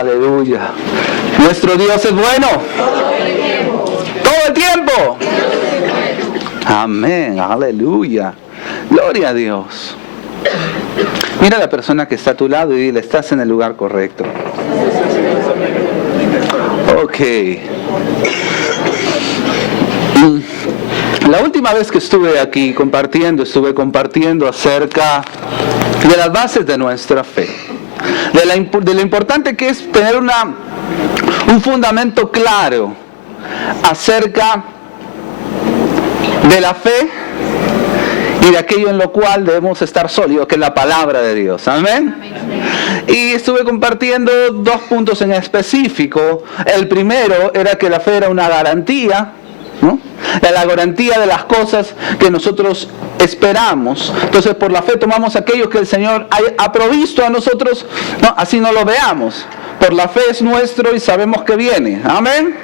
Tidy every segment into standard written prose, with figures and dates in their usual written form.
Aleluya. Nuestro Dios es bueno. Todo el tiempo. Amén. Aleluya. Gloria a Dios. Mira a la persona que está a tu lado y dile, estás en el lugar correcto. Ok. La última vez que estuve aquí estuve compartiendo acerca de las bases de nuestra fe. De lo importante que es tener un fundamento claro acerca de la fe y de aquello en lo cual debemos estar sólidos, que es la palabra de Dios. Amén. Y estuve compartiendo 2 puntos en específico. El primero era que la fe era una garantía, ¿no? La garantía de las cosas que nosotros esperamos. Entonces, por la fe tomamos aquello que el Señor ha provisto a nosotros, ¿no? Así no lo veamos. Por la fe es nuestro y sabemos que viene. Amén.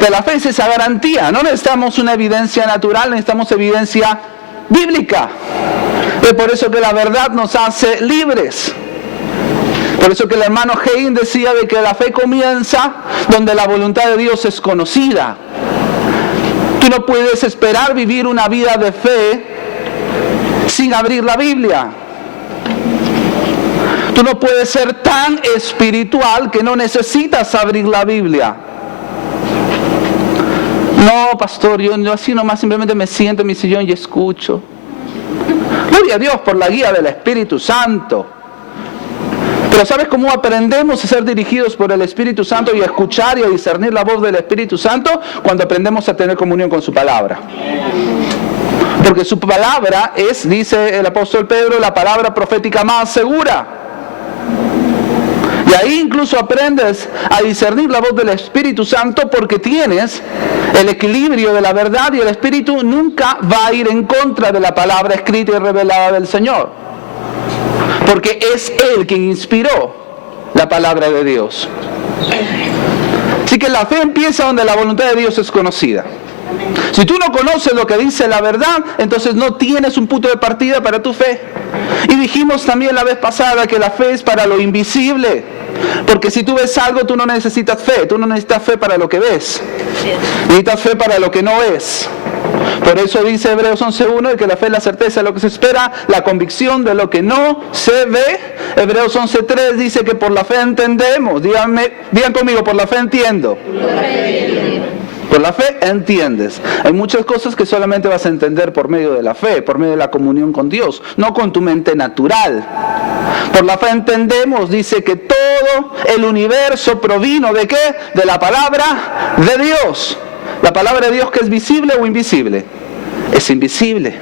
De la fe es esa garantía. No necesitamos una evidencia natural, necesitamos evidencia bíblica. Es por eso que la verdad nos hace libres. Por eso que el hermano Hein decía de que la fe comienza donde la voluntad de Dios es conocida. Tú no puedes esperar vivir una vida de fe sin abrir la Biblia. Tú no puedes ser tan espiritual que no necesitas abrir la Biblia. No, pastor, yo así nomás simplemente me siento en mi sillón y escucho. Gloria a Dios por la guía del Espíritu Santo. Pero ¿sabes cómo aprendemos a ser dirigidos por el Espíritu Santo y a escuchar y a discernir la voz del Espíritu Santo? Cuando aprendemos a tener comunión con su palabra. Porque su palabra es, dice el apóstol Pedro, la palabra profética más segura. Y ahí incluso aprendes a discernir la voz del Espíritu Santo porque tienes el equilibrio de la verdad y el Espíritu nunca va a ir en contra de la palabra escrita y revelada del Señor. Porque es Él quien inspiró la palabra de Dios. Así que la fe empieza donde la voluntad de Dios es conocida. Si tú no conoces lo que dice la verdad, entonces no tienes un punto de partida para tu fe. Y dijimos también la vez pasada que la fe es para lo invisible. Porque si tú ves algo, tú no necesitas fe. Tú no necesitas fe para lo que ves. Necesitas fe para lo que no es. Por eso dice Hebreos 11:1 que la fe es la certeza de lo que se espera, la convicción de lo que no se ve. Hebreos 11:3 dice que por la fe entendemos. Digan conmigo, por la fe entiendo. Por la fe entiendes. Hay muchas cosas que solamente vas a entender por medio de la fe, por medio de la comunión con Dios, no con tu mente natural. Por la fe entendemos, dice que todo el universo provino ¿de qué? De la palabra de Dios. La palabra de Dios, que es visible o invisible, es invisible.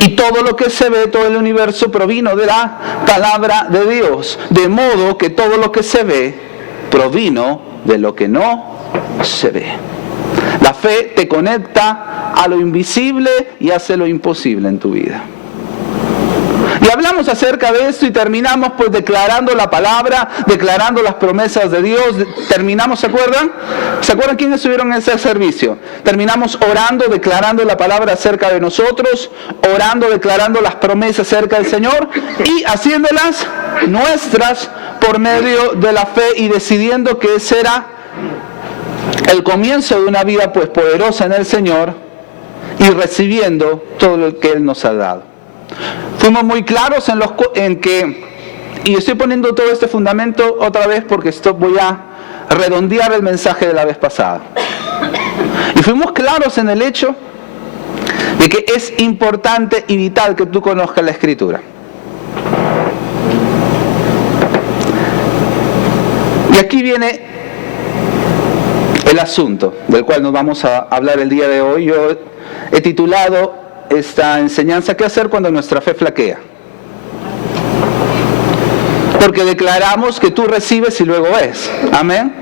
Y todo lo que se ve, todo el universo provino de la palabra de Dios. De modo que todo lo que se ve provino de lo que no se ve. La fe te conecta a lo invisible y hace lo imposible en tu vida. Y hablamos acerca de esto y terminamos pues declarando la palabra, declarando las promesas de Dios. Terminamos, ¿se acuerdan? ¿Se acuerdan quiénes estuvieron en ese servicio? Terminamos orando, declarando la palabra acerca de nosotros, orando, declarando las promesas acerca del Señor y haciéndolas nuestras por medio de la fe y decidiendo que ese era el comienzo de una vida pues poderosa en el Señor y recibiendo todo lo que Él nos ha dado. Fuimos muy claros en que, y estoy poniendo todo este fundamento otra vez porque voy a redondear el mensaje de la vez pasada. Y fuimos claros en el hecho de que es importante y vital que tú conozcas la Escritura. Y aquí viene el asunto del cual nos vamos a hablar el día de hoy. Yo he titulado esta enseñanza: ¿qué hacer cuando nuestra fe flaquea? Porque declaramos que tú recibes y luego ves. Amén.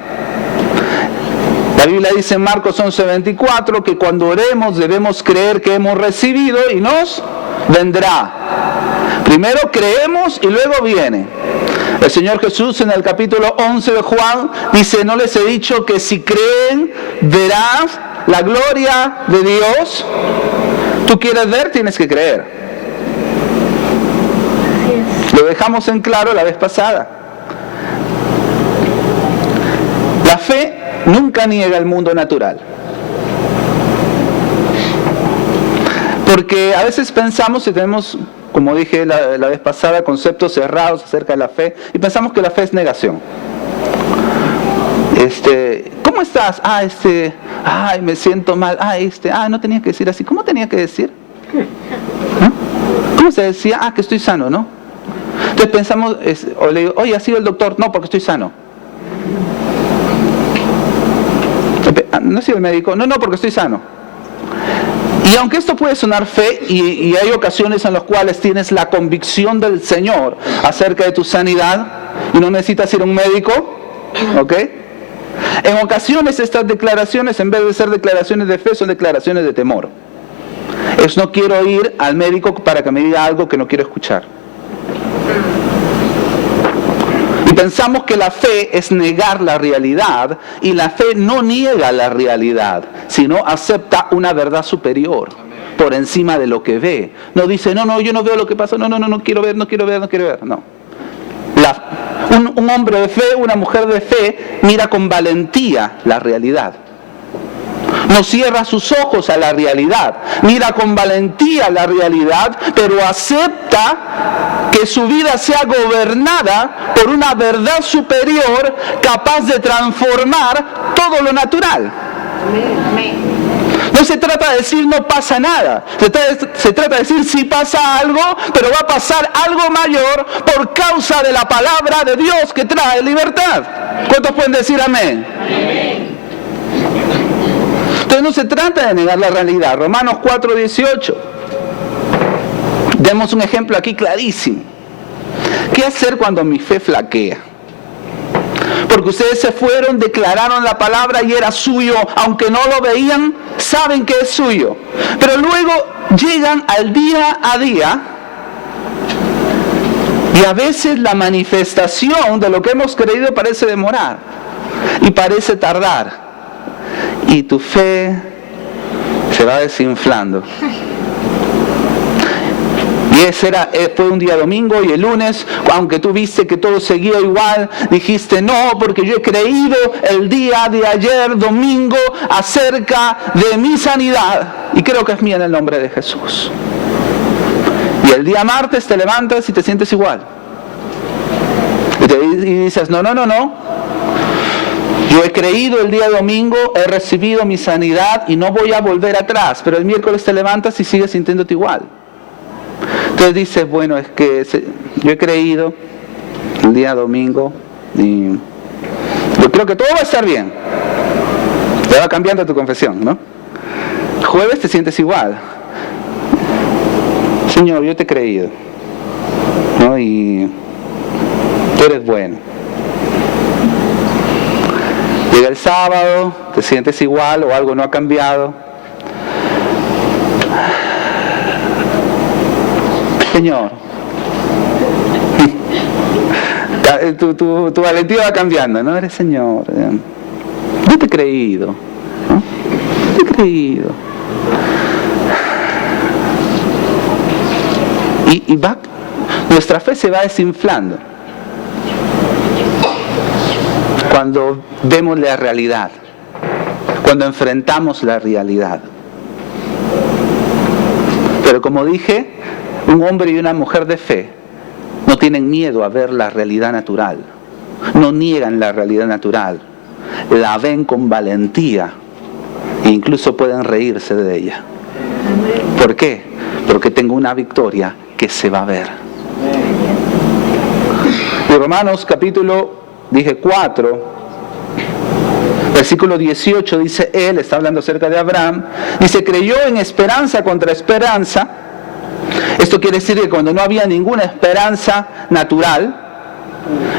La Biblia dice en Marcos 11:24 que cuando oremos debemos creer que hemos recibido y nos vendrá. Primero creemos y luego viene. El Señor Jesús en el capítulo 11 de Juan dice: ¿no les he dicho que si creen verás la gloria de Dios? Tú quieres ver, tienes que creer. Lo dejamos en claro la vez pasada. La fe nunca niega el mundo natural. Porque a veces pensamos y tenemos, como dije la vez pasada, conceptos cerrados acerca de la fe y pensamos que la fe es negación. ¿Cómo estás? Ay, me siento mal. No tenía que decir así. ¿Cómo tenía que decir? ¿No? ¿Cómo se decía? Que estoy sano, ¿no? Entonces pensamos, o le digo, oye, ¿ha sido el doctor? No, porque estoy sano. ¿No ha sido el médico? No, porque estoy sano. Y aunque esto puede sonar fe, y hay ocasiones en las cuales tienes la convicción del Señor acerca de tu sanidad, y no necesitas ir a un médico, ¿ok? En ocasiones estas declaraciones, en vez de ser declaraciones de fe, son declaraciones de temor. No quiero ir al médico para que me diga algo que no quiero escuchar. Y pensamos que la fe es negar la realidad, y la fe no niega la realidad, sino acepta una verdad superior por encima de lo que ve. No dice, no, yo no veo lo que pasa, no quiero ver, no. Un hombre de fe, una mujer de fe, mira con valentía la realidad. No cierra sus ojos a la realidad, mira con valentía la realidad, pero acepta que su vida sea gobernada por una verdad superior capaz de transformar todo lo natural. No se trata de decir no pasa nada, se trata de decir sí pasa algo, pero va a pasar algo mayor por causa de la palabra de Dios que trae libertad. ¿Cuántos pueden decir amén? Amén. Entonces no se trata de negar la realidad. Romanos 4:18. Demos un ejemplo aquí clarísimo. ¿Qué hacer cuando mi fe flaquea? Porque ustedes se fueron, declararon la palabra y era suyo, aunque no lo veían, saben que es suyo. Pero luego llegan al día a día y a veces la manifestación de lo que hemos creído parece demorar y parece tardar. Y tu fe se va desinflando. Y fue un día domingo, y el lunes, aunque tú viste que todo seguía igual, dijiste no, porque yo he creído el día de ayer domingo acerca de mi sanidad, y creo que es mía en el nombre de Jesús. Y el día martes te levantas y te sientes igual. Y dices, no. Yo he creído el día domingo, he recibido mi sanidad y no voy a volver atrás. Pero el miércoles te levantas y sigues sintiéndote igual. Entonces dices, bueno, es que yo he creído el día domingo y yo creo que todo va a estar bien. Te va cambiando tu confesión, ¿no? Jueves te sientes igual. Señor, yo te he creído, ¿no? Y tú eres bueno. Llega el sábado, te sientes igual o algo no ha cambiado. Señor, tu valentía va cambiando, ¿no? Eres Señor. Yo te he creído, ¿no? Te he creído. Y nuestra fe se va desinflando cuando vemos la realidad, cuando enfrentamos la realidad. Pero como dije, un hombre y una mujer de fe no tienen miedo a ver la realidad natural, no niegan la realidad natural, la ven con valentía e incluso pueden reírse de ella. ¿Por qué? Porque tengo una victoria que se va a ver. En Romanos capítulo 4, versículo 18 dice, él está hablando acerca de Abraham, dice, creyó en esperanza contra esperanza. Esto quiere decir que cuando no había ninguna esperanza natural,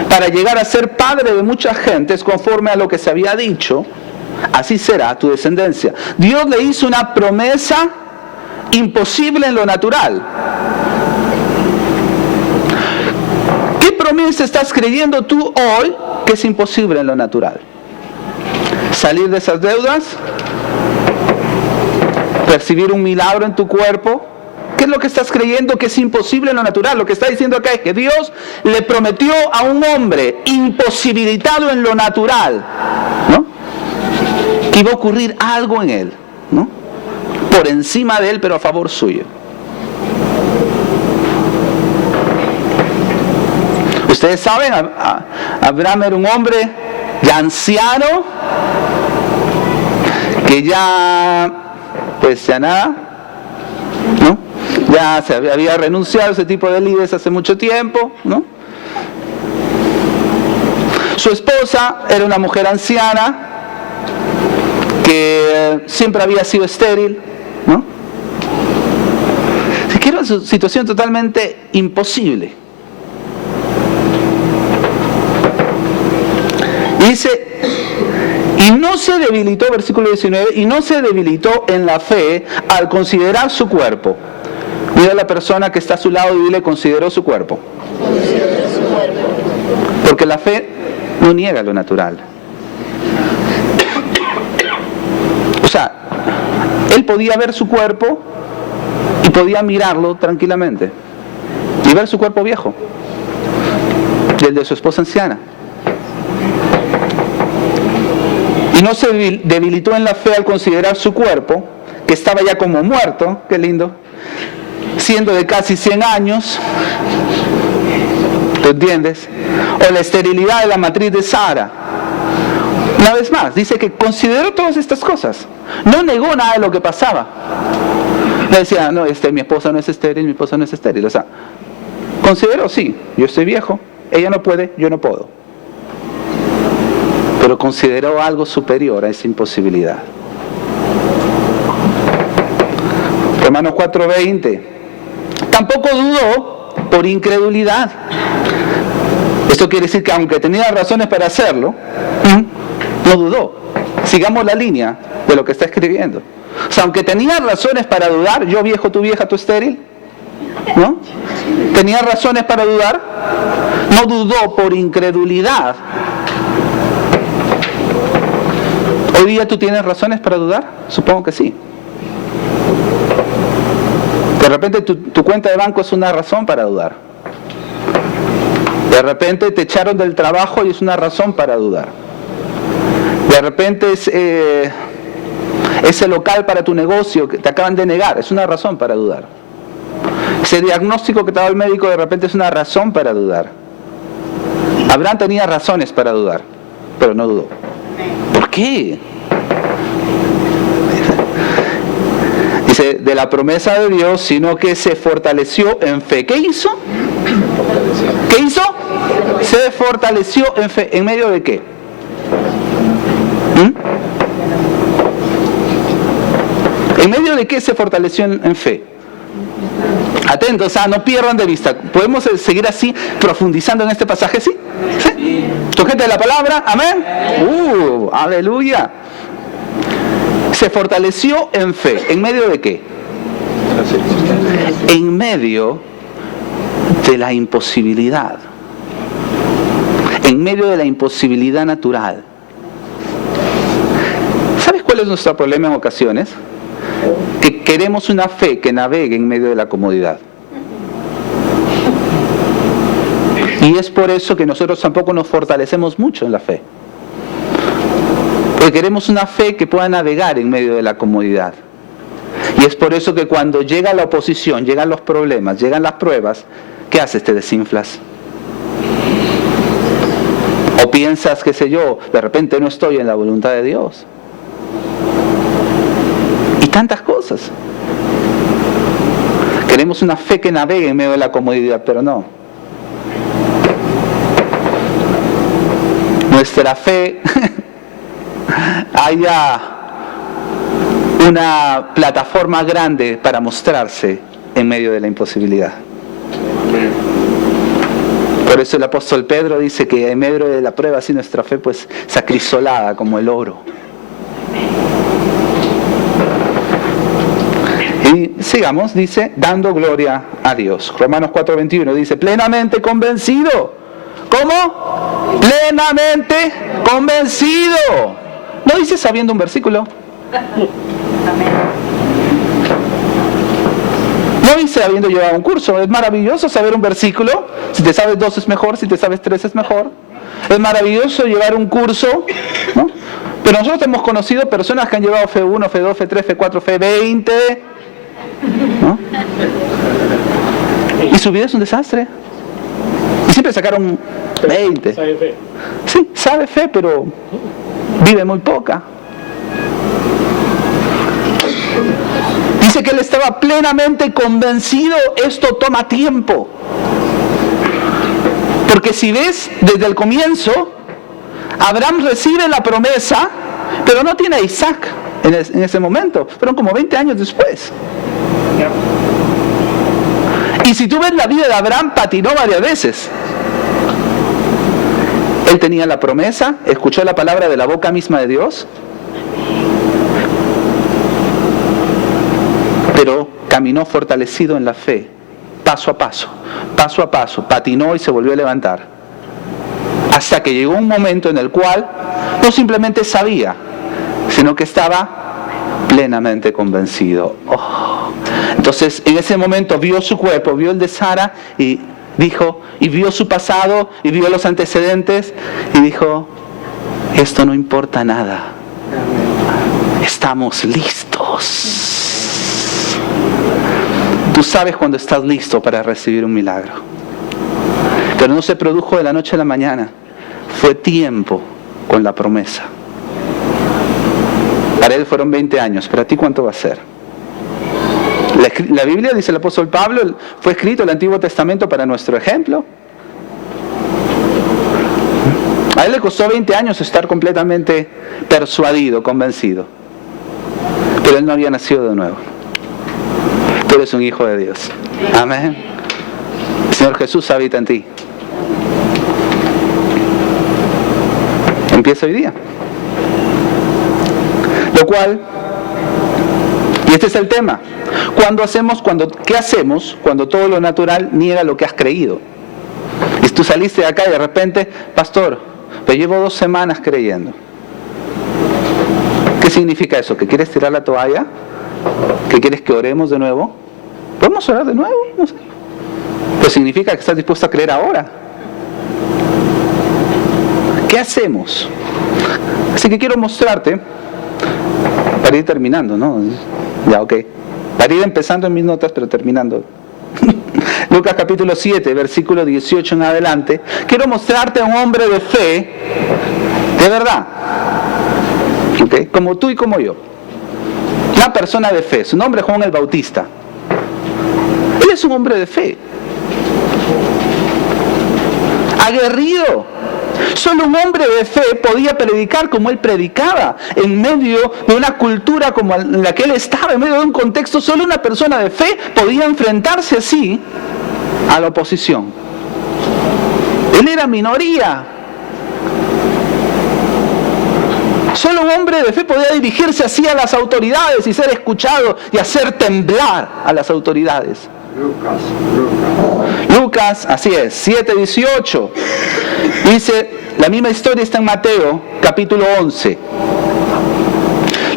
para llegar a ser padre de muchas gentes, conforme a lo que se había dicho, así será tu descendencia. Dios le hizo una promesa imposible en lo natural. ¿Qué promesa estás creyendo tú hoy que es imposible en lo natural? ¿Salir de esas deudas? ¿Percibir un milagro en tu cuerpo? ¿Qué es lo que estás creyendo que es imposible en lo natural? Lo que está diciendo acá es que Dios le prometió a un hombre imposibilitado en lo natural, ¿no?, que iba a ocurrir algo en él, ¿no?, por encima de él, pero a favor suyo. Ustedes saben, Abraham era un hombre ya anciano, que ya, pues ya nada, ¿no?, ya se había renunciado a ese tipo de líderes hace mucho tiempo, ¿no? Su esposa era una mujer anciana que siempre había sido estéril, ¿no? Así que era una situación totalmente imposible. Y dice, y no se debilitó, versículo 19, y no se debilitó en la fe al considerar su cuerpo. Mira a la persona que está a su lado y dile, consideró su cuerpo. Porque la fe no niega lo natural. O sea, él podía ver su cuerpo y podía mirarlo tranquilamente. Y ver su cuerpo viejo. Y el de su esposa anciana. Y no se debilitó en la fe al considerar su cuerpo, que estaba ya como muerto, qué lindo, siendo de casi 100 años, ¿tú entiendes? O la esterilidad de la matriz de Sara. Una vez más, dice que consideró todas estas cosas, no negó nada de lo que pasaba. Le decía, no, mi esposa no es estéril, mi esposa no es estéril. O sea, consideró, sí, yo estoy viejo, ella no puede, yo no puedo. Pero consideró algo superior a esa imposibilidad. Romanos 4:20. Tampoco dudó por incredulidad. Esto quiere decir que aunque tenía razones para hacerlo, no dudó. Sigamos la línea de lo que está escribiendo. O sea, aunque tenía razones para dudar, yo viejo, tú vieja, tú estéril, ¿no? Tenía razones para dudar, no dudó por incredulidad. ¿Hoy día tú tienes razones para dudar? Supongo que sí. De repente tu cuenta de banco es una razón para dudar. De repente te echaron del trabajo y es una razón para dudar. De repente ese local para tu negocio que te acaban de negar, es una razón para dudar. Ese diagnóstico que te da el médico de repente es una razón para dudar. Abraham tenía razones para dudar, pero no dudó. ¿Por qué? Dice, de la promesa de Dios, sino que se fortaleció en fe. ¿Qué hizo? ¿Qué hizo? Se fortaleció en fe. ¿En medio de qué? ¿En medio de qué se fortaleció en fe? Atentos, no pierdan de vista. ¿Podemos seguir así, profundizando en este pasaje? ¿Sí? ¿Sí? ¿Tu gente de la palabra? ¿Amén? ¡Aleluya! Se fortaleció en fe. ¿En medio de qué? En medio de la imposibilidad. En medio de la imposibilidad natural. ¿Sabes cuál es nuestro problema en ocasiones? Que queremos una fe que navegue en medio de la comodidad. Y es por eso que nosotros tampoco nos fortalecemos mucho en la fe. Porque queremos una fe que pueda navegar en medio de la comodidad. Y es por eso que cuando llega la oposición, llegan los problemas, llegan las pruebas, ¿qué haces? Te desinflas. O piensas, qué sé yo, de repente no estoy en la voluntad de Dios. Y tantas cosas. Queremos una fe que navegue en medio de la comodidad, pero no. Nuestra fe haya una plataforma grande para mostrarse en medio de la imposibilidad. Por eso el apóstol Pedro dice que en medio de la prueba así nuestra fe pues se acrisolada como el oro. Y sigamos, dice, dando gloria a Dios. Romanos 4:21 dice, plenamente convencido. ¿Cómo? Plenamente convencido. ¿No dice sabiendo un versículo? Lo hice habiendo llevado un curso. Es maravilloso saber un versículo. Si te sabes 2 es mejor, si te sabes 3 es mejor. Es maravilloso llevar un curso, ¿no? Pero nosotros hemos conocido personas que han llevado fe 1, fe 2, fe 3, fe 4, fe 20, ¿no? Y su vida es un desastre. Y siempre sacaron 20. ¿Sabe fe? Sí, sabe fe, pero vive muy poca. Dice que él estaba plenamente convencido. Esto toma tiempo. Porque si ves desde el comienzo, Abraham recibe la promesa, pero no tiene a Isaac en ese momento. Fueron como 20 años después. Y si tú ves la vida de Abraham, patinó varias veces. Él tenía la promesa, escuchó la palabra de la boca misma de Dios, pero caminó fortalecido en la fe, paso a paso, patinó y se volvió a levantar. Hasta que llegó un momento en el cual no simplemente sabía, sino que estaba plenamente convencido. Entonces, en ese momento vio su cuerpo, vio el de Sara y dijo, y vio su pasado, y vio los antecedentes, y dijo, esto no importa nada. Estamos listos. Tú sabes cuando estás listo para recibir un milagro. Pero no se produjo de la noche a la mañana. Fue tiempo con la promesa. Para él fueron 20 años. ¿Para ti cuánto va a ser? La Biblia, dice el apóstol Pablo, fue escrito el Antiguo Testamento para nuestro ejemplo. A él le costó 20 años estar completamente persuadido, convencido. Pero él no había nacido de nuevo. Tú eres un hijo de Dios. Amén. El Señor Jesús habita en ti. Empieza hoy día. Lo cual, y este es el tema, ¿qué hacemos cuando todo lo natural niega lo que has creído? Y tú saliste de acá y de repente, pastor, pero llevo 2 semanas creyendo. ¿Qué significa eso? ¿Que quieres tirar la toalla? ¿Que quieres que oremos de nuevo? ¿Podemos orar de nuevo? No sé. Pues significa que estás dispuesto a creer ahora. ¿Qué hacemos? Así que quiero mostrarte, para ir terminando, ¿no? Ya, ok. Para ir empezando en mis notas, pero terminando. Lucas capítulo 7, versículo 18 en adelante. Quiero mostrarte a un hombre de fe, de verdad. ¿Okay? Como tú y como yo. Una persona de fe. Su nombre es Juan el Bautista. Él es un hombre de fe. Aguerrido. Solo un hombre de fe podía predicar como él predicaba, en medio de una cultura como en la que él estaba, en medio de un contexto. Solo una persona de fe podía enfrentarse así a la oposición. Él era minoría. Solo un hombre de fe podía dirigirse así a las autoridades y ser escuchado y hacer temblar a las autoridades. Lucas, así es, 7:18. Dice, la misma historia está en Mateo, capítulo 11.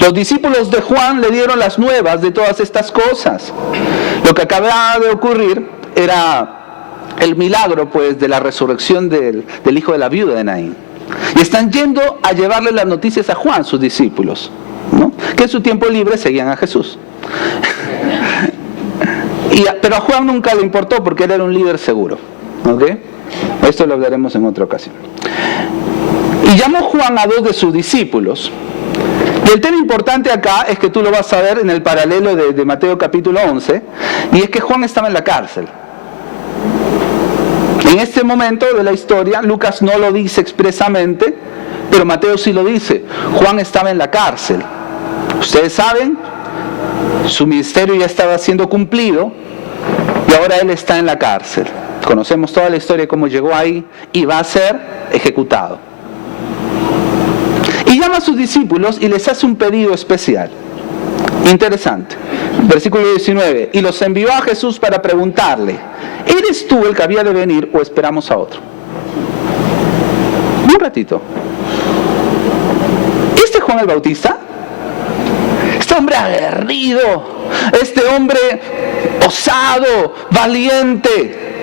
Los discípulos de Juan le dieron las nuevas de todas estas cosas. Lo que acababa de ocurrir era el milagro, pues, de la resurrección del hijo de la viuda de Naín. Y están yendo a llevarle las noticias a Juan, sus discípulos, ¿no? Que en su tiempo libre seguían a Jesús. Pero a Juan nunca le importó porque él era un líder seguro. ¿Okay? Esto lo hablaremos en otra ocasión. Y llamó Juan a 2 de sus discípulos. Y el tema importante acá es que tú lo vas a ver en el paralelo de Mateo capítulo 11, y es que Juan estaba en la cárcel. En este momento de la historia, Lucas no lo dice expresamente, pero Mateo sí lo dice. Juan estaba en la cárcel. Ustedes saben, su ministerio ya estaba siendo cumplido y ahora él está en la cárcel. Conocemos toda la historia de cómo llegó ahí y va a ser ejecutado. Y llama a sus discípulos y les hace un pedido especial. Interesante. Versículo 19. Y los envió a Jesús para preguntarle, ¿eres tú el que había de venir o esperamos a otro? Un ratito. ¿Este es Juan el Bautista? Este hombre aguerrido, este hombre osado, valiente.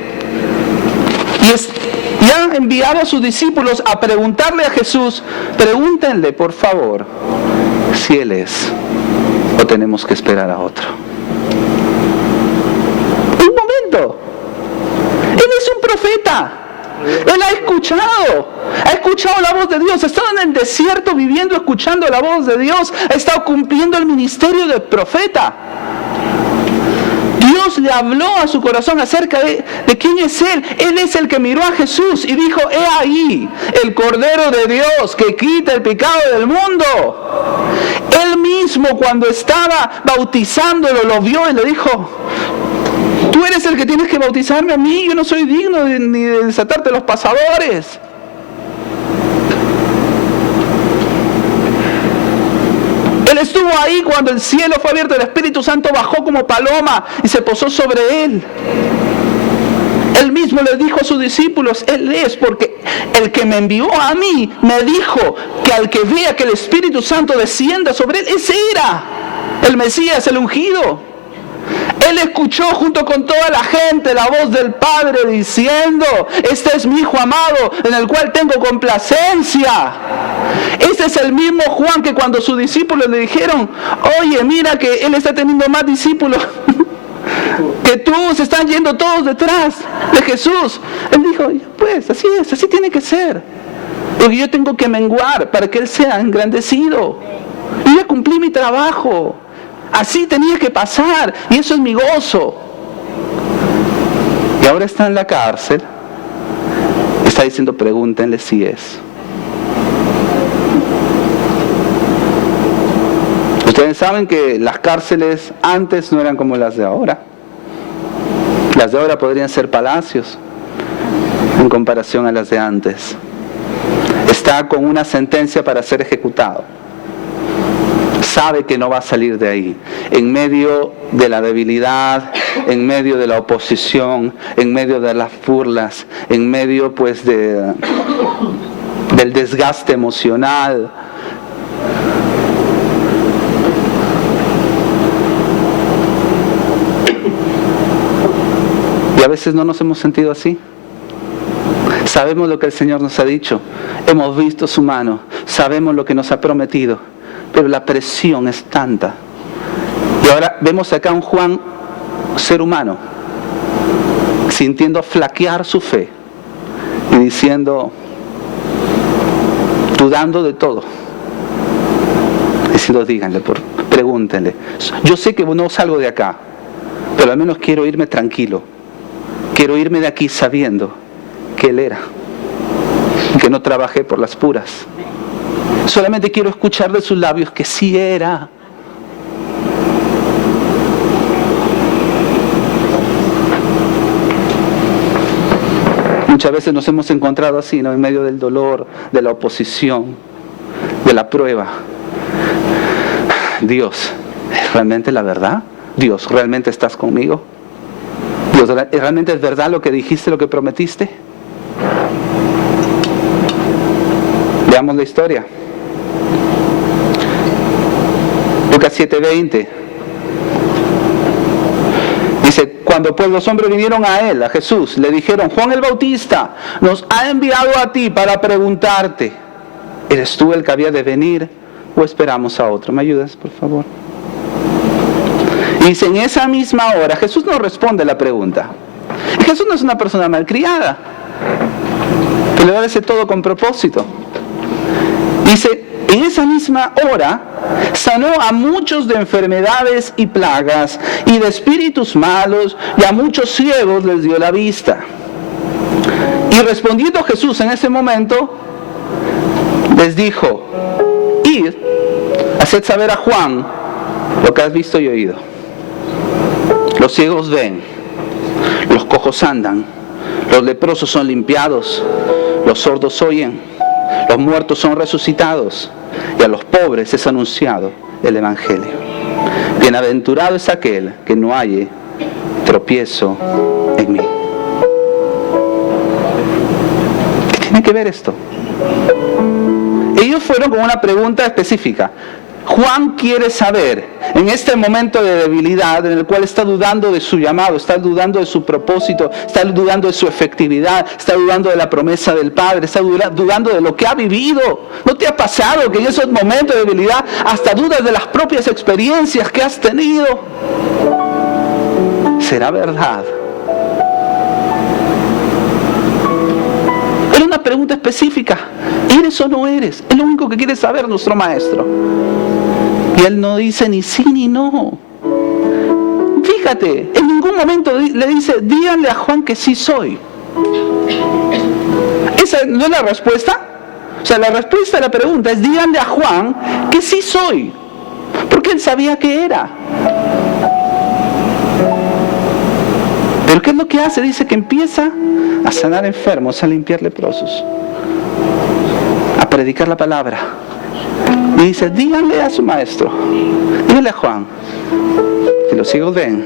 Y han enviado a sus discípulos a preguntarle a Jesús, pregúntenle por favor si Él es o tenemos que esperar a otro. Un momento, Él es un profeta. Él ha escuchado la voz de Dios, ha estado en el desierto viviendo, escuchando la voz de Dios, ha estado cumpliendo el ministerio del profeta. Dios le habló a su corazón acerca de quién es Él. Él es el que miró a Jesús y dijo, he ahí el Cordero de Dios que quita el pecado del mundo. Él mismo cuando estaba bautizándolo lo vio y le dijo, tú eres el que tienes que bautizarme a mí, yo no soy digno ni de desatarte los pasadores. Él estuvo ahí cuando el cielo fue abierto, el Espíritu Santo bajó como paloma y se posó sobre Él. Él mismo le dijo a sus discípulos, Él es, porque el que me envió a mí me dijo que al que vea que el Espíritu Santo descienda sobre Él, ese era el Mesías, el ungido. Él escuchó junto con toda la gente la voz del Padre diciendo, este es mi Hijo amado en el cual tengo complacencia. Este es el mismo Juan que cuando sus discípulos le dijeron, oye, mira que él está teniendo más discípulos que tú, se están yendo todos detrás de Jesús. Él dijo, pues así es, así tiene que ser. Porque yo tengo que menguar para que Él sea engrandecido. Y ya cumplí mi trabajo. Así tenía que pasar, y eso es mi gozo. Y ahora está en la cárcel, está diciendo, pregúntenle si es. Ustedes saben que las cárceles antes no eran como las de ahora. Las de ahora podrían ser palacios en comparación a las de antes. Está con una sentencia para ser ejecutado. Sabe que no va a salir de ahí, en medio de la debilidad, en medio de la oposición, en medio de las burlas, en medio pues del desgaste emocional. Y a veces no nos hemos sentido así. Sabemos lo que el Señor nos ha dicho, hemos visto su mano, sabemos lo que nos ha prometido. Pero la presión es tanta. Y ahora vemos acá a un Juan, ser humano, sintiendo flaquear su fe y diciendo, dudando de todo. Diciendo, díganle, pregúntenle. Yo sé que no salgo de acá, pero al menos quiero irme tranquilo. Quiero irme de aquí sabiendo que Él era, que no trabajé por las puras. Solamente quiero escuchar de sus labios que sí era. Muchas veces nos hemos encontrado así, ¿no? En medio del dolor, de la oposición, de la prueba. Dios, ¿es realmente la verdad? Dios, ¿realmente estás conmigo? Dios, ¿realmente es verdad lo que dijiste, lo que prometiste? Veamos la historia. Lucas 7:20 dice, cuando pues los hombres vinieron a Él, a Jesús, le dijeron, Juan el Bautista nos ha enviado a ti para preguntarte, ¿eres tú el que había de venir o esperamos a otro? ¿Me ayudas, por favor? Y dice, en esa misma hora, Jesús no responde la pregunta. Y Jesús no es una persona malcriada, que le va a decir todo con propósito. Dice, en esa misma hora sanó a muchos de enfermedades y plagas y de espíritus malos, y a muchos ciegos les dio la vista. Y respondiendo Jesús en ese momento, les dijo, id, haced saber a Juan lo que has visto y oído. Los ciegos ven, los cojos andan, los leprosos son limpiados, los sordos oyen, los muertos son resucitados, y a los pobres es anunciado el Evangelio. Bienaventurado es aquel que no halle tropiezo en mí. ¿Qué tiene que ver esto? Ellos fueron con una pregunta específica. Juan quiere saber, en este momento de debilidad, en el cual está dudando de su llamado, está dudando de su propósito, está dudando de su efectividad, está dudando de la promesa del Padre, está dudando de lo que ha vivido. ¿No te ha pasado que en esos momentos de debilidad hasta dudas de las propias experiencias que has tenido? ¿Será verdad? Era una pregunta específica. ¿Eres o no eres? Es lo único que quiere saber nuestro maestro. Y él no dice ni sí ni no. Fíjate, en ningún momento le dice, díganle a Juan que sí soy. ¿Esa no es la respuesta? O sea, la respuesta a la pregunta es, díganle a Juan que sí soy. Porque él sabía que era. Pero ¿qué es lo que hace? Dice que empieza a sanar enfermos, a limpiar leprosos, a predicar la palabra. Y dice, díganle a su maestro, díganle a Juan, que los ciegos ven,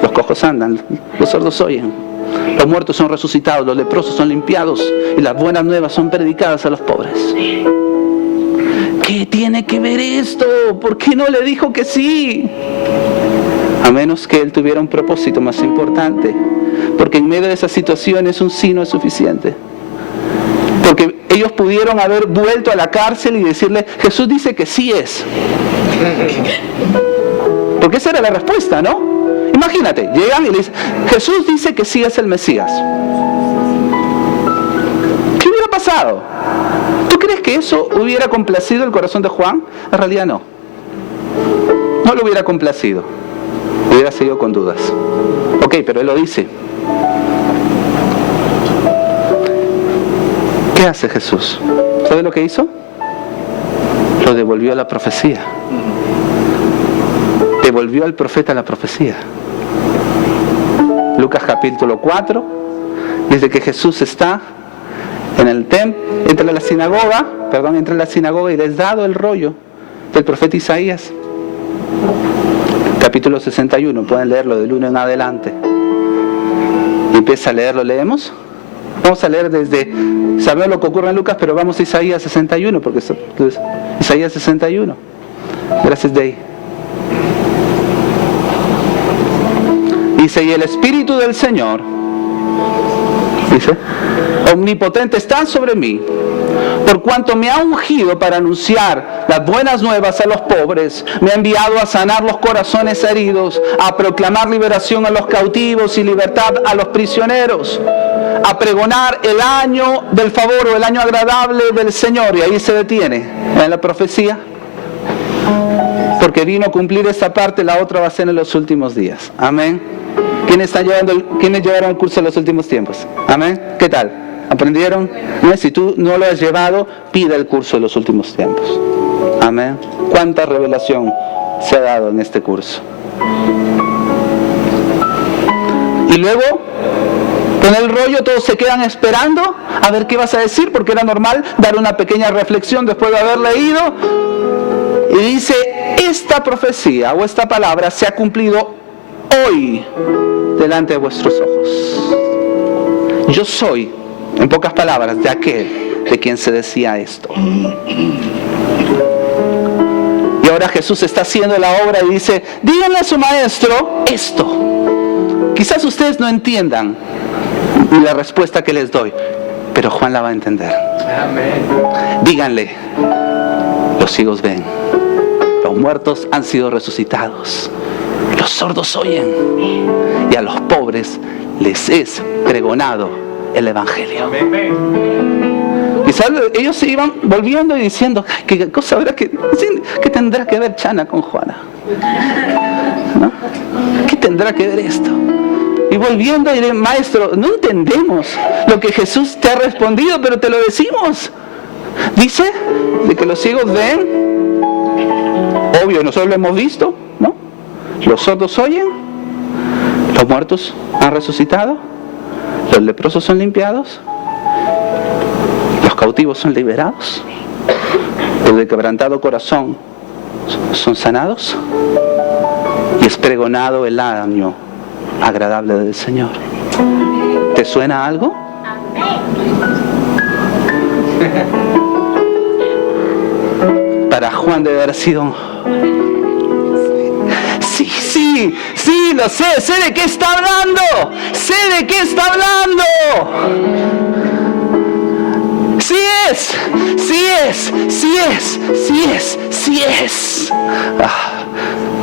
los cojos andan, los sordos oyen, los muertos son resucitados, los leprosos son limpiados y las buenas nuevas son predicadas a los pobres. ¿Qué tiene que ver esto? ¿Por qué no le dijo que sí? A menos que él tuviera un propósito más importante, porque en medio de esas situaciones un sí no es suficiente. Porque ellos pudieron haber vuelto a la cárcel y decirle, Jesús dice que sí es. Porque esa era la respuesta, ¿no? Imagínate, llegan y le dicen, Jesús dice que sí es el Mesías. ¿Qué hubiera pasado? ¿Tú crees que eso hubiera complacido el corazón de Juan? En realidad no. No lo hubiera complacido. Hubiera seguido con dudas. Ok, pero él lo dice. ¿Qué hace Jesús? ¿Sabe lo que hizo? Lo devolvió a la profecía. Devolvió al profeta la profecía. Lucas capítulo 4 dice que Jesús está en el templo, entra en la sinagoga y les ha dado el rollo del profeta Isaías. Capítulo 61, pueden leerlo del 1 en adelante. Y empieza a leerlo, ¿leemos? Vamos a leer desde, sabemos lo que ocurre en Lucas, pero vamos a Isaías 61, porque Isaías 61. Gracias, Dey. Dice, y el Espíritu del Señor, dice, omnipotente está sobre mí, por cuanto me ha ungido para anunciar las buenas nuevas a los pobres, me ha enviado a sanar los corazones heridos, a proclamar liberación a los cautivos y libertad a los prisioneros, a pregonar el año del favor o el año agradable del Señor. Y ahí se detiene en la profecía, porque vino a cumplir esta parte, la otra va a ser en los últimos días. Amén. ¿Quiénes llevaron el curso en los últimos tiempos? Amén. ¿Qué tal? ¿Aprendieron? ¿No? Si tú no lo has llevado, pide el curso de los últimos tiempos. Amén. ¿Cuánta revelación se ha dado en este curso? Y luego, con el rollo todos se quedan esperando a ver qué vas a decir, porque era normal dar una pequeña reflexión después de haber leído. Y dice, esta profecía o esta palabra se ha cumplido hoy delante de vuestros ojos. Yo soy, en pocas palabras, de aquel de quien se decía esto. Y ahora Jesús está haciendo la obra y dice, díganle a su maestro esto. Quizás ustedes no entiendan la respuesta que les doy, pero Juan la va a entender. Amén. Díganle, los ciegos ven, los muertos han sido resucitados, los sordos oyen, y a los pobres les es pregonado el Evangelio. Quizás ellos se iban volviendo y diciendo, ¿qué cosa habrá que tendrá que ver Chana con Juana? ¿No? ¿Qué tendrá que ver esto? Y volviendo y diré, maestro, no entendemos lo que Jesús te ha respondido, pero te lo decimos. Dice de que los ciegos ven, obvio, nosotros lo hemos visto, ¿no? Los sordos oyen, los muertos han resucitado, los leprosos son limpiados, los cautivos son liberados, los de quebrantado corazón son sanados, y es pregonado el año agradable del Señor. ¿Te suena algo? Para Juan debe haber sido Sí, lo sé de qué está hablando. Sé de qué está hablando. Sí es.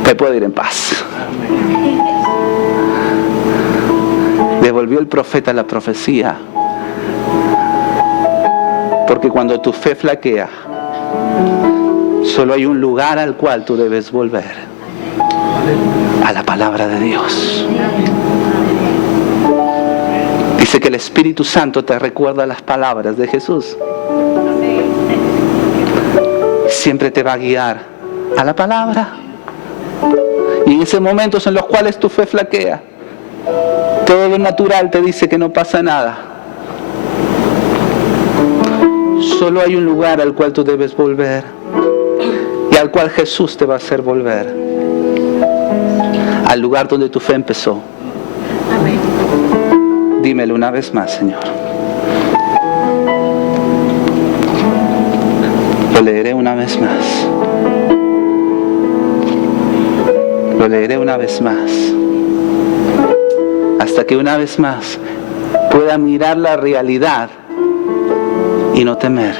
Me puedo ir en paz. Devolvió el profeta la profecía. Porque cuando tu fe flaquea, solo hay un lugar al cual tú debes volver: a la palabra de Dios. Dice que el Espíritu Santo te recuerda las palabras de Jesús. Siempre te va a guiar a la palabra. Y en esos momentos en los cuales tu fe flaquea, todo lo natural te dice que no pasa nada. Solo hay un lugar al cual tú debes volver, y al cual Jesús te va a hacer volver: al lugar donde tu fe empezó. Amén. Dímelo una vez más, Señor. Lo leeré una vez más. Lo leeré una vez más. Hasta que una vez más pueda mirar la realidad y no temer.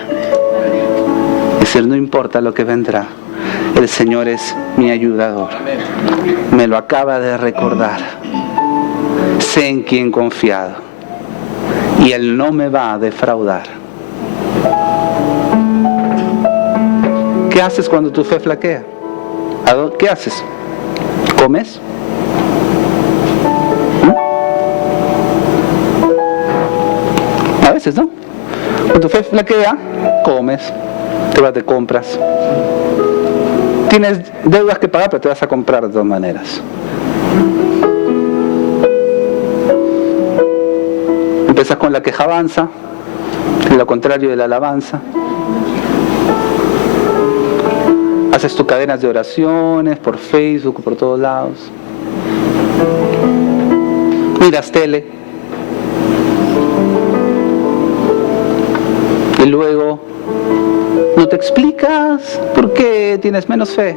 Es decir, no importa lo que vendrá, el Señor es mi ayudador. Me lo acaba de recordar. Sé en quién he confiado, y Él no me va a defraudar. ¿Qué haces cuando tu fe flaquea? ¿Qué haces? ¿Comes? A veces, ¿no? Cuando tu fe flaquea, comes, te vas de compras. Tienes deudas que pagar, pero te vas a comprar de todas maneras. Empiezas con la quejabanza, lo contrario de la alabanza. Haces tus cadenas de oraciones por Facebook, por todos lados. Miras tele. Y luego no te explicas por qué tienes menos fe.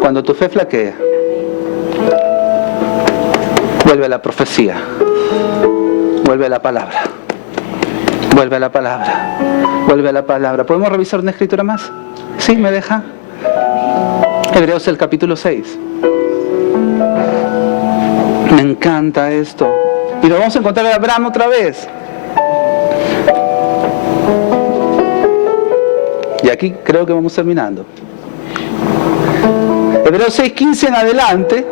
Cuando tu fe flaquea, vuelve a la profecía, vuelve a la palabra, vuelve a la palabra, vuelve a la palabra. ¿Podemos revisar una escritura más? ¿Sí? ¿Me deja? Hebreos el capítulo 6. Me encanta esto. Y lo vamos a encontrar en Abraham otra vez. Y aquí creo que vamos terminando. Hebreos 6:15 en adelante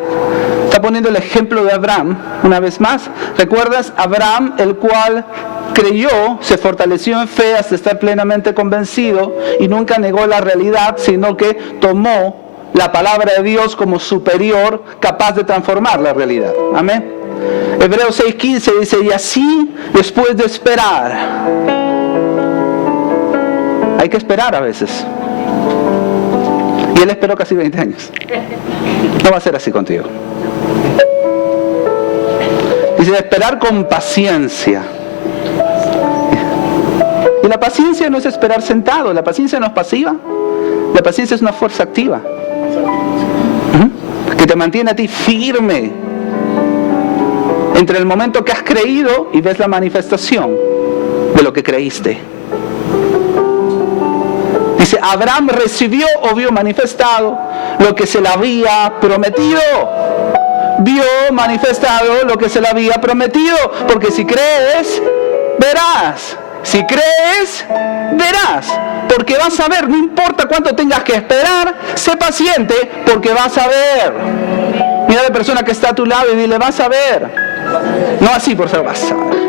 está poniendo el ejemplo de Abraham una vez más. ¿Recuerdas? Abraham, el cual creyó, se fortaleció en fe hasta estar plenamente convencido y nunca negó la realidad, sino que tomó la palabra de Dios como superior, capaz de transformar la realidad. Amén. Hebreos 6:15 dice: y así, después de esperar. Hay que esperar a veces. Y él esperó casi 20 años. No va a ser así contigo. Dice: esperar con paciencia. Y la paciencia no es esperar sentado. La paciencia no es pasiva. La paciencia es una fuerza activa. Que te mantiene a ti firme entre el momento que has creído y ves la manifestación de lo que creíste. Dice: Abraham recibió o vio manifestado lo que se le había prometido. Vio manifestado lo que se le había prometido. Porque si crees, verás. Si crees, verás. Porque vas a ver, no importa cuánto tengas que esperar, sé paciente porque vas a ver. Mira a la persona que está a tu lado y dile: vas a ver. No así por ser, vas a ver.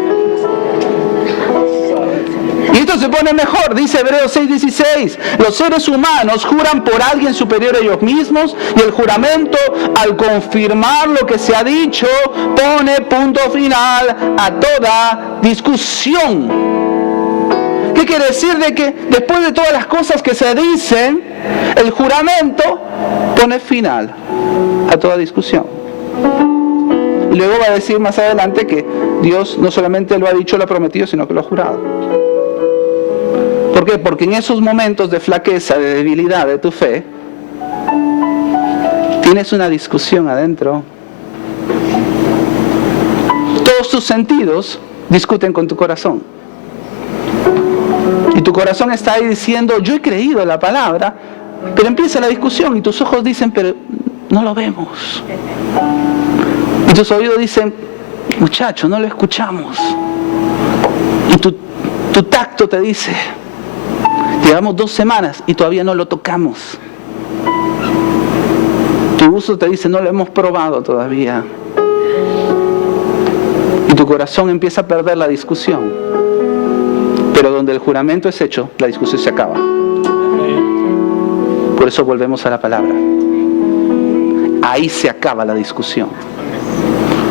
Y esto se pone mejor, dice Hebreos 6:16. Los seres humanos juran por alguien superior a ellos mismos, y el juramento, al confirmar lo que se ha dicho, pone punto final a toda discusión. ¿Qué quiere decir? De que después de todas las cosas que se dicen, el juramento pone final a toda discusión. Y luego va a decir más adelante que Dios no solamente lo ha dicho, lo ha prometido, sino que lo ha jurado. ¿Por qué? Porque en esos momentos de flaqueza, de debilidad de tu fe, tienes una discusión adentro. Todos tus sentidos discuten con tu corazón. Y tu corazón está ahí diciendo, yo he creído la palabra, pero empieza la discusión y tus ojos dicen, pero no lo vemos. Y tus oídos dicen, muchacho, no lo escuchamos. Y tu tacto te dice, llevamos 2 semanas y todavía no lo tocamos. Tu gusto te dice, no lo hemos probado todavía. Y tu corazón empieza a perder la discusión. Pero donde el juramento es hecho, la discusión se acaba. Por eso volvemos a la palabra. Ahí se acaba la discusión.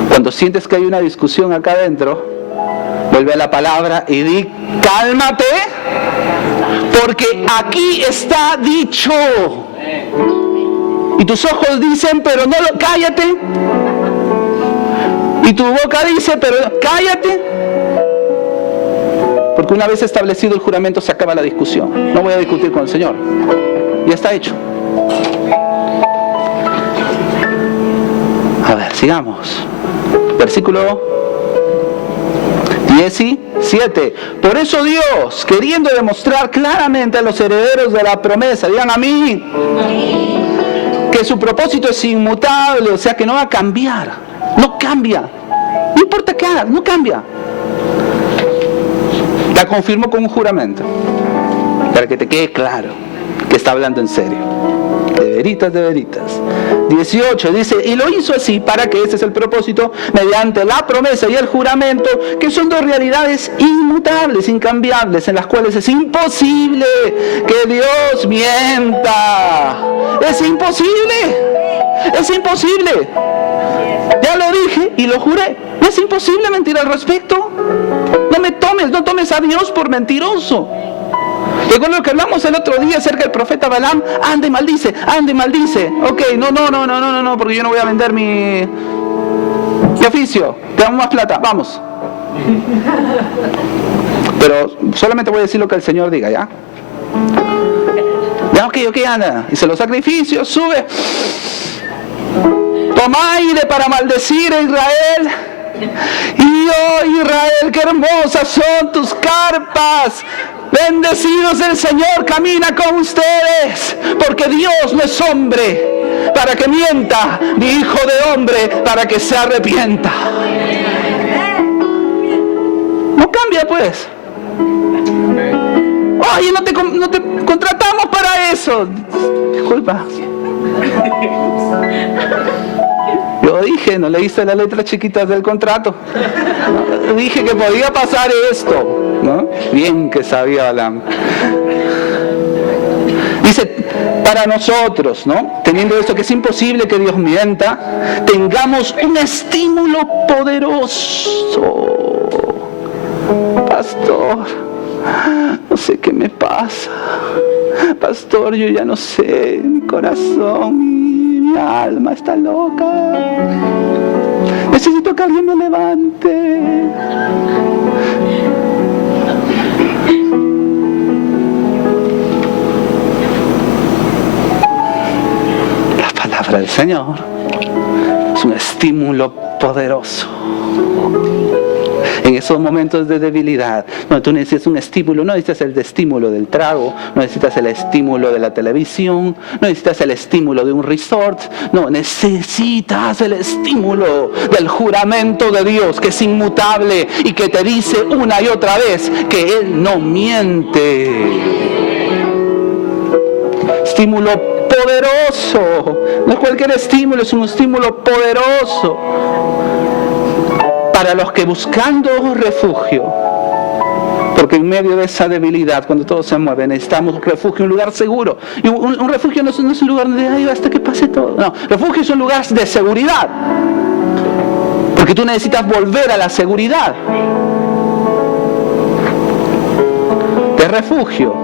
Cuando sientes que hay una discusión acá adentro, vuelve a la palabra y di, cálmate, porque aquí está dicho. Y tus ojos dicen, pero no lo, cállate. Y tu boca dice, pero cállate. Porque una vez establecido el juramento se acaba la discusión. No voy a discutir con el Señor. Ya está hecho. A ver, sigamos. Versículo 17. Por eso Dios, queriendo demostrar claramente a los herederos de la promesa, digan a mí, que su propósito es inmutable, o sea que no va a cambiar. No cambia. No importa qué hagas, no cambia. La confirmo con un juramento. Para que te quede claro que está hablando en serio. De veritas, de veritas. 18 dice, y lo hizo así para que ese es el propósito, mediante la promesa y el juramento, que son 2 realidades inmutables, incambiables, en las cuales es imposible que Dios mienta. Es imposible. Es imposible. Ya lo dije y lo juré. Es imposible mentir al respecto. No tomes a Dios por mentiroso. Recuerdo lo que hablamos el otro día acerca del profeta Balaam. Anda y maldice. Ok, no, porque yo no voy a vender mi oficio. Te damos más plata, vamos. Pero solamente voy a decir lo que el Señor diga, ¿ya? Ya, ok, anda. Hice los sacrificios, sube. Toma aire para maldecir a Israel. Y oh Israel, qué hermosas son tus carpas. Bendecidos el Señor, camina con ustedes, porque Dios no es hombre para que mienta, ni hijo de hombre para que se arrepienta. No cambia pues. Oye, no te contratamos para eso. Disculpa. Yo dije, no leíste las letras chiquitas del contrato. No, dije que podía pasar esto, ¿no? Bien que sabía Balaam. Dice, para nosotros, ¿no? Teniendo esto que es imposible que Dios mienta, tengamos un estímulo poderoso. Pastor, no sé qué me pasa. Pastor, yo ya no sé, mi corazón, mi alma está loca. Necesito que alguien me levante. La palabra del Señor es un estímulo poderoso. En esos momentos de debilidad, no, tú necesitas un estímulo, no necesitas el estímulo del trago, no necesitas el estímulo de la televisión, no necesitas el estímulo de un resort, no, necesitas el estímulo del juramento de Dios, que es inmutable y que te dice una y otra vez que Él no miente. Estímulo poderoso, no es cualquier estímulo, es un estímulo poderoso. Para los que buscando refugio, porque en medio de esa debilidad, cuando todo se mueve, necesitamos refugio, un lugar seguro. Y un refugio no es un lugar donde ay, hasta que pase todo. No, refugio es un lugar de seguridad, porque tú necesitas volver a la seguridad. De refugio,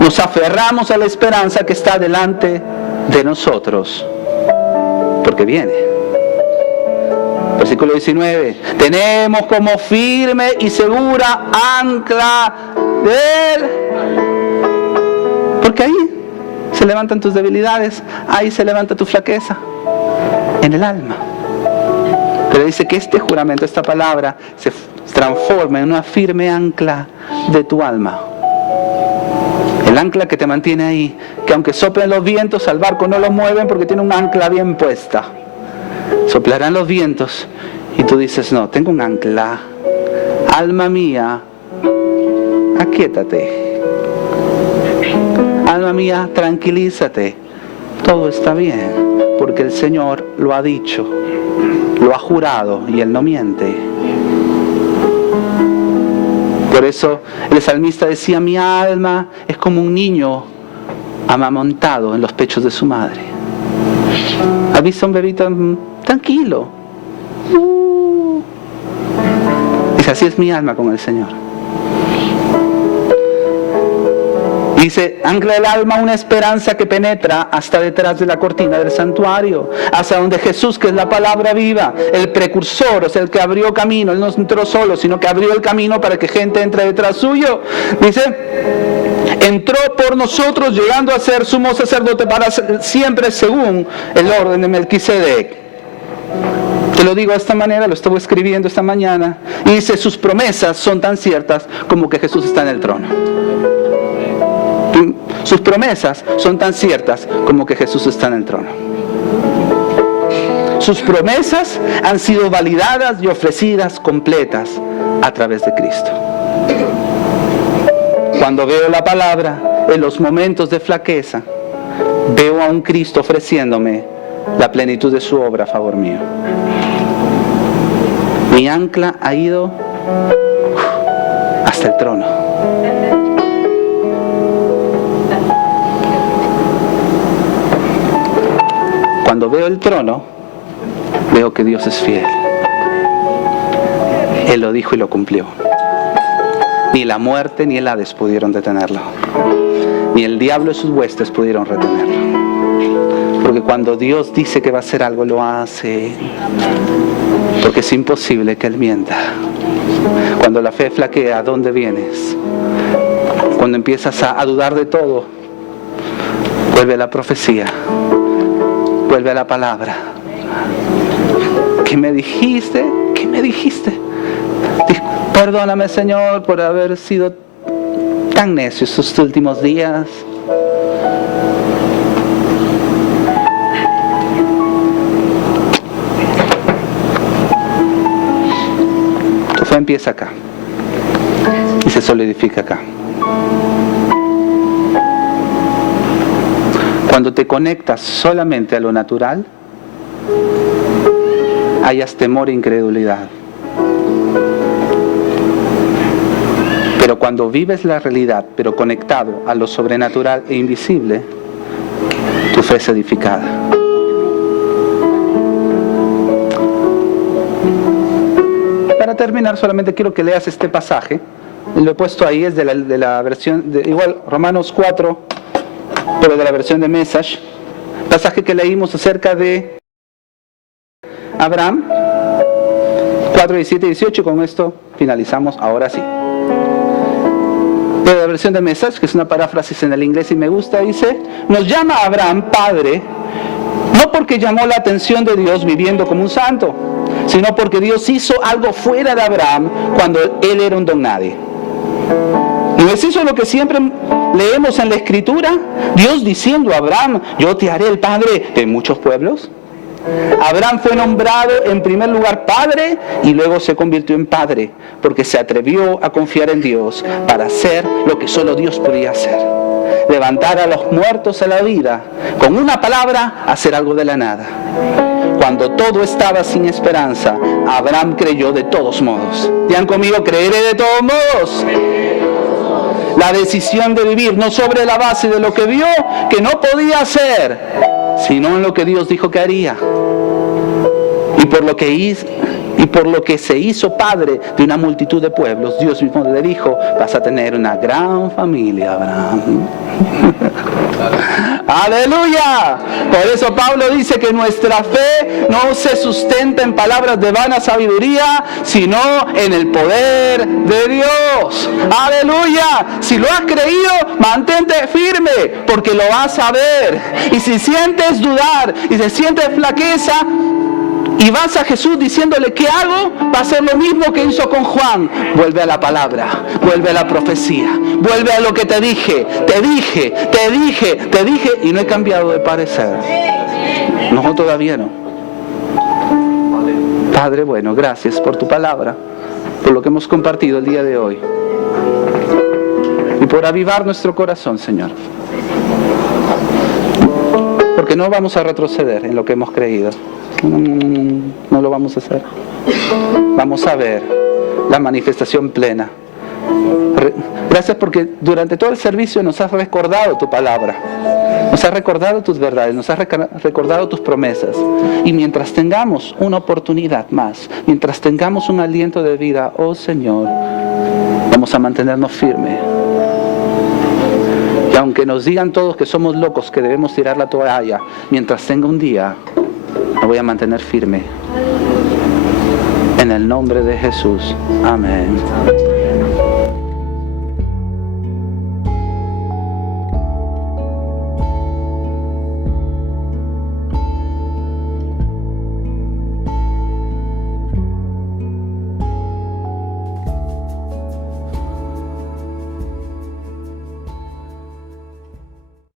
nos aferramos a la esperanza que está delante de nosotros, porque viene. Versículo 19, tenemos como firme y segura ancla de Él. Porque ahí se levantan tus debilidades, ahí se levanta tu flaqueza, en el alma. Pero dice que este juramento, esta palabra, se transforma en una firme ancla de tu alma. El ancla que te mantiene ahí, que aunque soplen los vientos, al barco no lo mueven porque tiene un ancla bien puesta. Soplarán los vientos y tú dices, no, tengo un ancla. Alma mía, aquíétate. Alma mía, tranquilízate. Todo está bien, porque el Señor lo ha dicho, lo ha jurado y Él no miente. Por eso el salmista decía, mi alma es como un niño amamantado en los pechos de su madre. ¿Has visto a un bebito tranquilo? Dice, así es mi alma con el Señor. Dice, ancla el alma una esperanza que penetra hasta detrás de la cortina del santuario, hasta donde Jesús, que es la palabra viva, el precursor, o sea, el que abrió camino. Él no entró solo, sino que abrió el camino para que gente entre detrás suyo. Dice, entró por nosotros, llegando a ser sumo sacerdote para siempre según el orden de Melquisedec. Te lo digo de esta manera, lo estuve escribiendo esta mañana. Y dice, sus promesas son tan ciertas como que Jesús está en el trono. Sus promesas son tan ciertas como que Jesús está en el trono. Sus promesas han sido validadas y ofrecidas completas a través de Cristo. Cuando veo la palabra en los momentos de flaqueza, veo a un Cristo ofreciéndome la plenitud de su obra a favor mío. Mi ancla ha ido hasta el trono. Cuando veo el trono, veo que Dios es fiel. Él lo dijo y lo cumplió. Ni la muerte ni el Hades pudieron detenerlo. Ni el diablo y sus huestes pudieron retenerlo. Porque cuando Dios dice que va a hacer algo, lo hace. Porque es imposible que Él mienta. Cuando la fe flaquea, ¿a dónde vienes? Cuando empiezas a dudar de todo, vuelve a la profecía. Vuelve a la palabra. ¿Qué me dijiste? ¿Qué me dijiste? Perdóname, Señor, por haber sido tan necio estos últimos días. Tu fe empieza acá y se solidifica acá. Cuando te conectas solamente a lo natural, hayas temor e incredulidad. Pero cuando vives la realidad, pero conectado a lo sobrenatural e invisible, tu fe es edificada. Para terminar, solamente quiero que leas este pasaje. Lo he puesto ahí, es de la versión, igual Romanos 4, pero de la versión de Message, pasaje que leímos acerca de Abraham, 4, 17 y 18, con esto finalizamos ahora sí. De la versión de Message, que es una paráfrasis en el inglés y me gusta, dice, nos llama a Abraham padre, no porque llamó la atención de Dios viviendo como un santo, sino porque Dios hizo algo fuera de Abraham cuando él era un don nadie. ¿No es eso lo que siempre leemos en la Escritura? Dios diciendo a Abraham, yo te haré el padre de muchos pueblos. Abraham fue nombrado en primer lugar padre y luego se convirtió en padre porque se atrevió a confiar en Dios para hacer lo que solo Dios podía hacer. Levantar a los muertos a la vida, con una palabra, hacer algo de la nada. Cuando todo estaba sin esperanza, Abraham creyó de todos modos. Digan conmigo, creeré de todos modos. La decisión de vivir no sobre la base de lo que vio que no podía hacer, sino en lo que Dios dijo que haría. Y por lo que se hizo padre de una multitud de pueblos, Dios mismo le dijo, vas a tener una gran familia, Abraham. ¡Aleluya! Por eso Pablo dice que nuestra fe no se sustenta en palabras de vana sabiduría, sino en el poder de Dios. Aleluya. Si lo has creído, mantente firme, porque lo vas a ver. Y si sientes dudar y si sientes flaqueza, y vas a Jesús diciéndole, ¿qué hago? Va a ser lo mismo que hizo con Juan. Vuelve a la palabra, vuelve a la profecía, vuelve a lo que te dije, y no he cambiado de parecer. No, todavía no. Padre bueno, gracias por tu palabra, por lo que hemos compartido el día de hoy, y por avivar nuestro corazón, Señor. Porque no vamos a retroceder en lo que hemos creído. No lo vamos a hacer. Vamos a ver la manifestación plena. Gracias porque durante todo el servicio nos has recordado tu palabra, nos has recordado tus verdades, nos has recordado tus promesas. Y mientras tengamos una oportunidad más, mientras tengamos un aliento de vida, oh Señor, vamos a mantenernos firmes. Y aunque nos digan todos que somos locos, que debemos tirar la toalla, mientras tenga un día, me voy a mantener firme. En el nombre de Jesús. Amén.